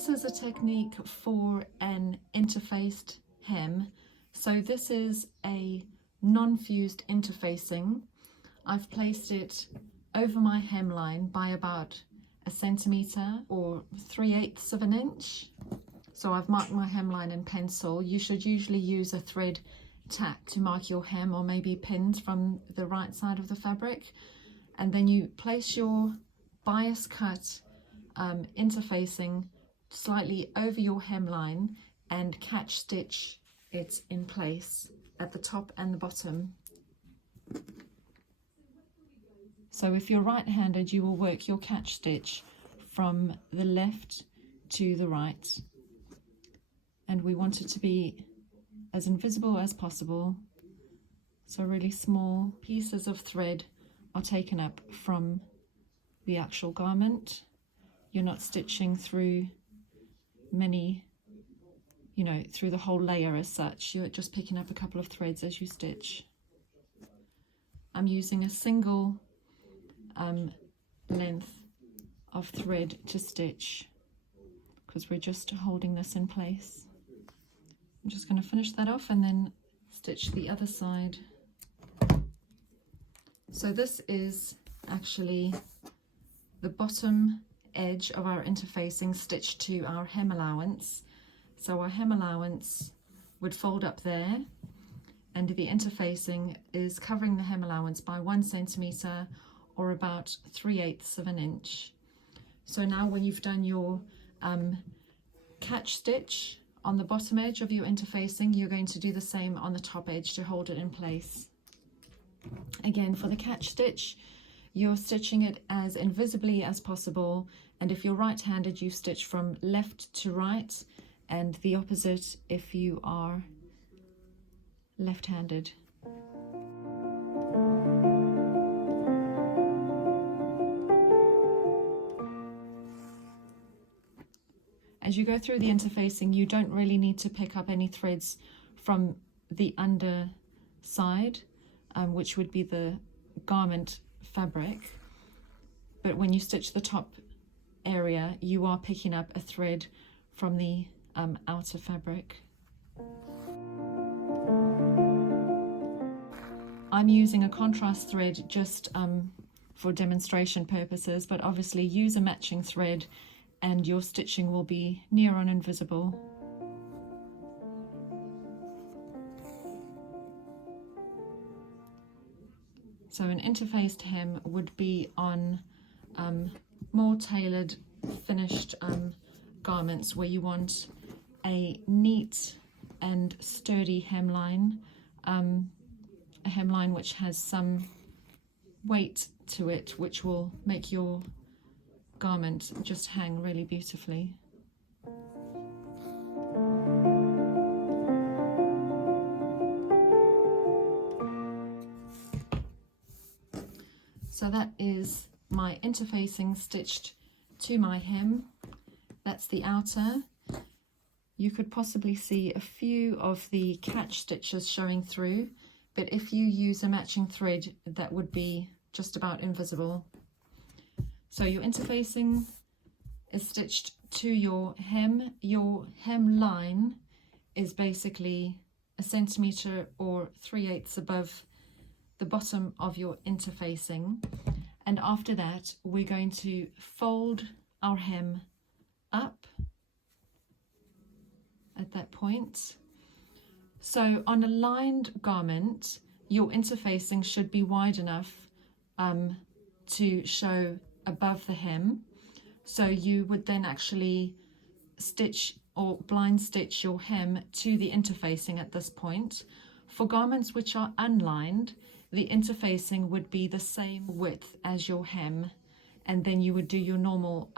this is a technique for an interfaced hem. So this is a non-fused interfacing. I've placed it over my hemline by about 1 centimetre or 3/8 of an inch. So I've marked my hemline in pencil. You should usually use a thread tack to mark your hem, or maybe pins from the right side of the fabric. And then you place your bias cut interfacing slightly over your hemline and catch stitch it in place at the top and the bottom. So if you're right-handed, you will work your catch stitch from the left to the right. And we want it to be as invisible as possible. So really small pieces of thread are taken up from the actual garment. You're not stitching through many, through the whole layer as such. You're just picking up a couple of threads as you stitch. I'm using a single length of thread to stitch because we're just holding this in place. I'm just going to finish that off and then stitch the other side. So this is actually the bottom edge of our interfacing stitched to our hem allowance. So our hem allowance would fold up there, and the interfacing is covering the hem allowance by 1 centimetre or about 3/8 of an inch. So now when you've done your catch stitch on the bottom edge of your interfacing, you're going to do the same on the top edge to hold it in place. Again, for the catch stitch, you're stitching it as invisibly as possible, and if you're right-handed, you stitch from left to right, and the opposite if you are left-handed. As you go through the interfacing, you don't really need to pick up any threads from the underside, which would be the garment fabric. But when you stitch the top area, you are picking up a thread from the outer fabric. I'm using a contrast thread just for demonstration purposes, but obviously use a matching thread and your stitching will be near on invisible. So an interfaced hem would be on more tailored, finished garments where you want a neat and sturdy hemline, a hemline which has some weight to it, which will make your garment just hang really beautifully. So that is my interfacing stitched to my hem. That's the outer. You could possibly see a few of the catch stitches showing through, but if you use a matching thread, that would be just about invisible. So your interfacing is stitched to your hem. Your hem line is basically 1 centimetre or 3/8 above the bottom of your interfacing. And after that, we're going to fold our hem up at that point. So on a lined garment, your interfacing should be wide enough to show above the hem. So you would then actually stitch or blind stitch your hem to the interfacing at this point. For garments which are unlined, the interfacing would be the same width as your hem, and then you would do your normal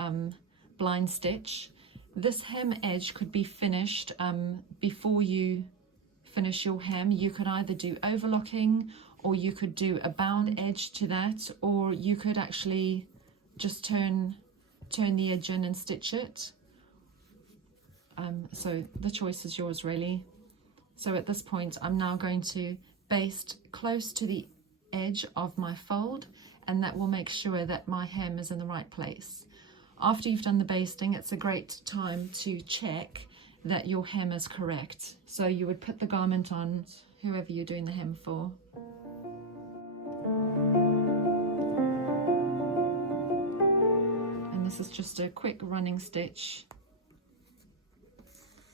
blind stitch. This hem edge could be finished before you finish your hem. You could either do overlocking, or you could do a bound edge to that, or you could actually just turn the edge in and stitch it. So the choice is yours really. So at this point, I'm now going to baste close to the edge of my fold, and that will make sure that my hem is in the right place. after you've done the basting, it's a great time to check that your hem is correct. So you would put the garment on whoever you're doing the hem for. And this is just a quick running stitch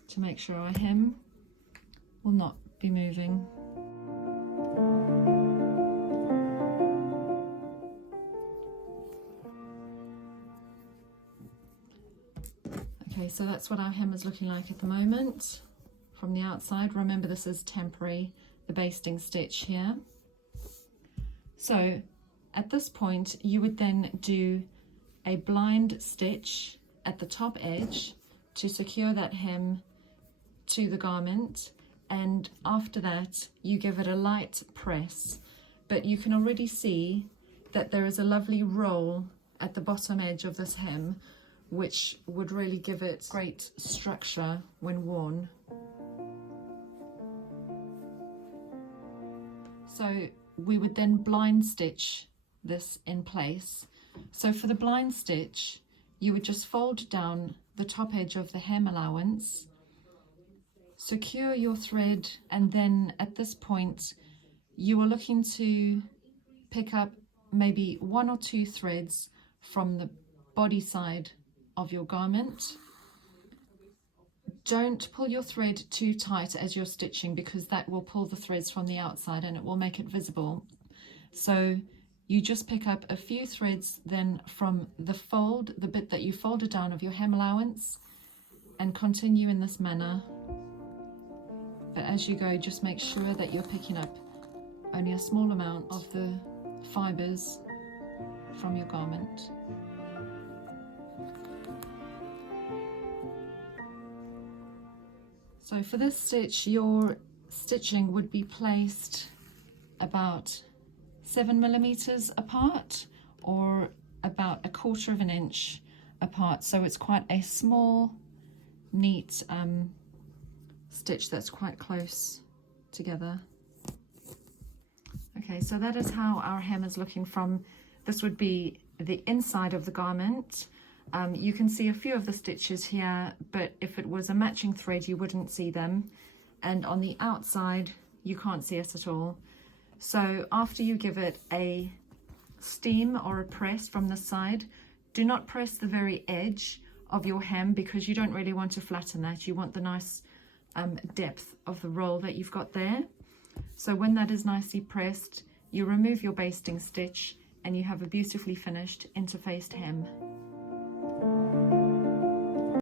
to make sure our hem will not be moving. Okay, so that's what our hem is looking like at the moment from the outside. Remember, this is temporary, the basting stitch here. So at this point, you would then do a blind stitch at the top edge to secure that hem to the garment, and after that you give it a light press, but you can already see that there is a lovely roll at the bottom edge of this hem, which would really give it great structure when worn. So we would then blind stitch this in place. So for the blind stitch, you would just fold down the top edge of the hem allowance, secure your thread, and then at this point you are looking to pick up maybe 1 or 2 threads from the body side of your garment. Don't pull your thread too tight as you're stitching, because that will pull the threads from the outside and it will make it visible. So you just pick up a few threads then from the fold, the bit that you folded down of your hem allowance, and continue in this manner. But as you go, just make sure that you're picking up only a small amount of the fibers from your garment. So for this stitch, your stitching would be placed about 7 millimeters apart, or about 1/4 of an inch apart. So it's quite a small, neat stitch that's quite close together. Okay, so that is how our hem is looking from, this would be the inside of the garment. You can see a few of the stitches here, but if it was a matching thread, you wouldn't see them. And on the outside, you can't see it at all. So after you give it a steam or a press from the side, do not press the very edge of your hem, because you don't really want to flatten that. You want the nice depth of the roll that you've got there. So when that is nicely pressed, you remove your basting stitch and you have a beautifully finished interfaced hem.